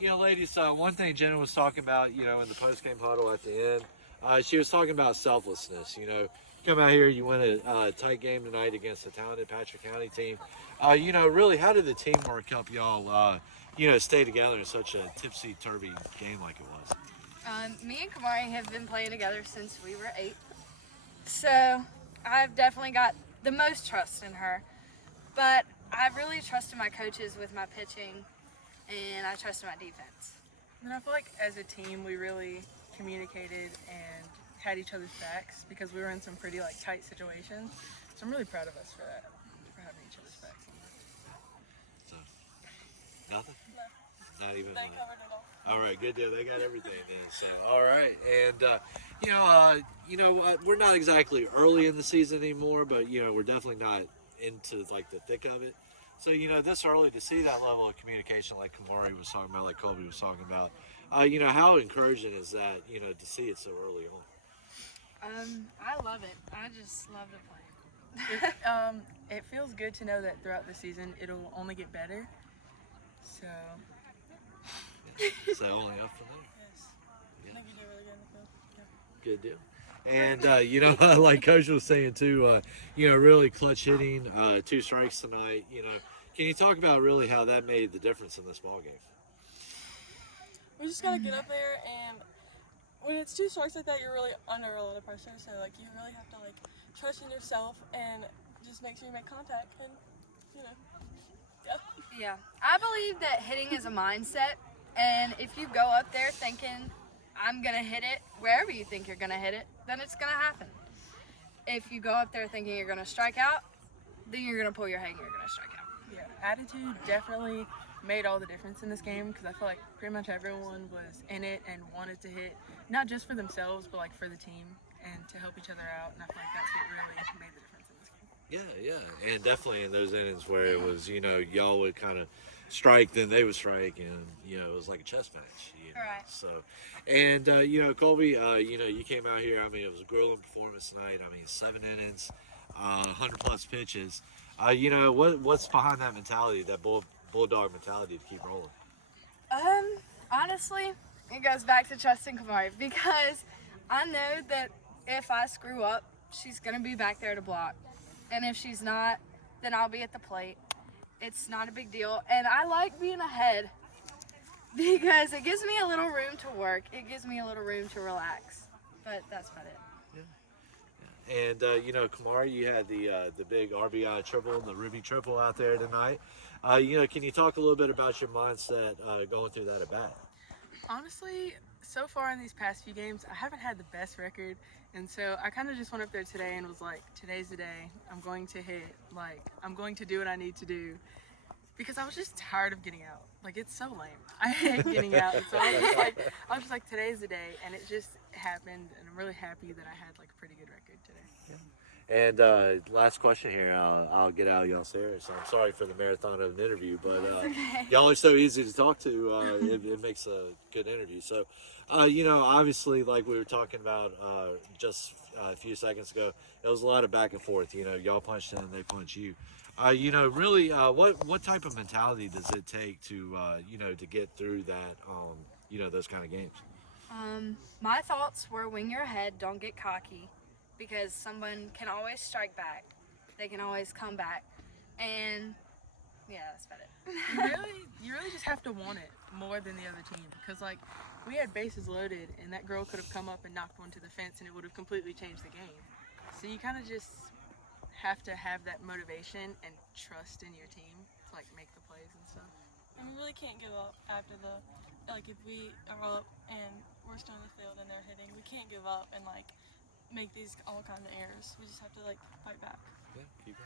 Ladies, one thing Jenna was talking about, in the post-game huddle at the end, she was talking about selflessness. Come out here, you win a tight game tonight against a talented Patrick County team. Really, how did the teamwork help y'all, stay together in such a tipsy-turvy game like it was? Me and Khamauri have been playing together since we were 8. So I've definitely got the most trust in her. But I've really trusted my coaches with my pitching, and I trusted my defense. And I feel like as a team, we really communicated and had each other's backs because we were in some pretty tight situations. So I'm really proud of us for that, for having each other's backs on that. So, nothing? No. Not even. They covered it all. All right, good deal. They got everything then. So, all right, and we're not exactly early in the season anymore, but we're definitely not into the thick of it. So this early to see that level of communication, like Khamauri was talking about, like Colby was talking about, how encouraging is that? To see it so early on. I love it. I just love to play. It feels good to know that throughout the season it'll only get better. So. So only up from there. Yes. Yeah. I think you do really good in the field. Yeah. Good deal. And like Coach was saying too, really clutch hitting, 2 strikes tonight. Can you talk about really how that made the difference in this ball game? We just gotta get up there, and when it's 2 strikes like that, you're really under a lot of pressure. So you really have to trust in yourself and just make sure you make contact, and yeah. Yeah, I believe that hitting is a mindset, and if you go up there thinking, I'm going to hit it, wherever you think you're going to hit it, then it's going to happen. If you go up there thinking you're going to strike out, then you're going to pull your head and you're going to strike out. Yeah, attitude definitely made all the difference in this game because I feel like pretty much everyone was in it and wanted to hit, not just for themselves, but for the team and to help each other out, and I feel like that's what really made the difference in this game. Yeah, and definitely in those innings where it was, y'all would kind of strike, then they would strike, and it was like a chess match. Right. So, and Colby, you came out here. I mean, it was a grueling performance tonight. I mean, 7 innings, 100+ pitches. What's behind that mentality, that bulldog mentality to keep rolling? Honestly, it goes back to trusting Khamauri because I know that if I screw up, she's gonna be back there to block, and if she's not, then I'll be at the plate. It's not a big deal, and I like being ahead because it gives me a little room to work. It gives me a little room to relax, but that's about it. Yeah. And Khamauri, you had the big RBI triple, the Ruby triple out there tonight. Can you talk a little bit about your mindset going through that at bat? Honestly, so far in these past few games, I haven't had the best record, and so I kind of just went up there today and was like, today's the day. I'm going to hit. I'm going to do what I need to do, because I was just tired of getting out. It's so lame. I hate getting out, and so I was just like, today's the day, and it just happened, and I'm really happy that I had a pretty good record today. Yeah. And last question here, I'll get out of y'all's hair. So I'm sorry for the marathon of an interview, but y'all are so easy to talk to. It makes a good interview. So, obviously, like we were talking about just a few seconds ago, it was a lot of back and forth. Y'all punched in, they punch you. Really, what type of mentality does it take to to get through that, those kind of games? My thoughts were, when you're ahead, don't get cocky, because someone can always strike back. They can always come back. And yeah, that's about it. You really just have to want it more than the other team, because we had bases loaded and that girl could have come up and knocked one to the fence and it would have completely changed the game. So you kind of just have to have that motivation and trust in your team to make the plays and stuff. And we really can't give up after if we are up and we're still in the field and they're hitting, we can't give up and make these all kinds of errors. We just have to fight back. Yeah, keep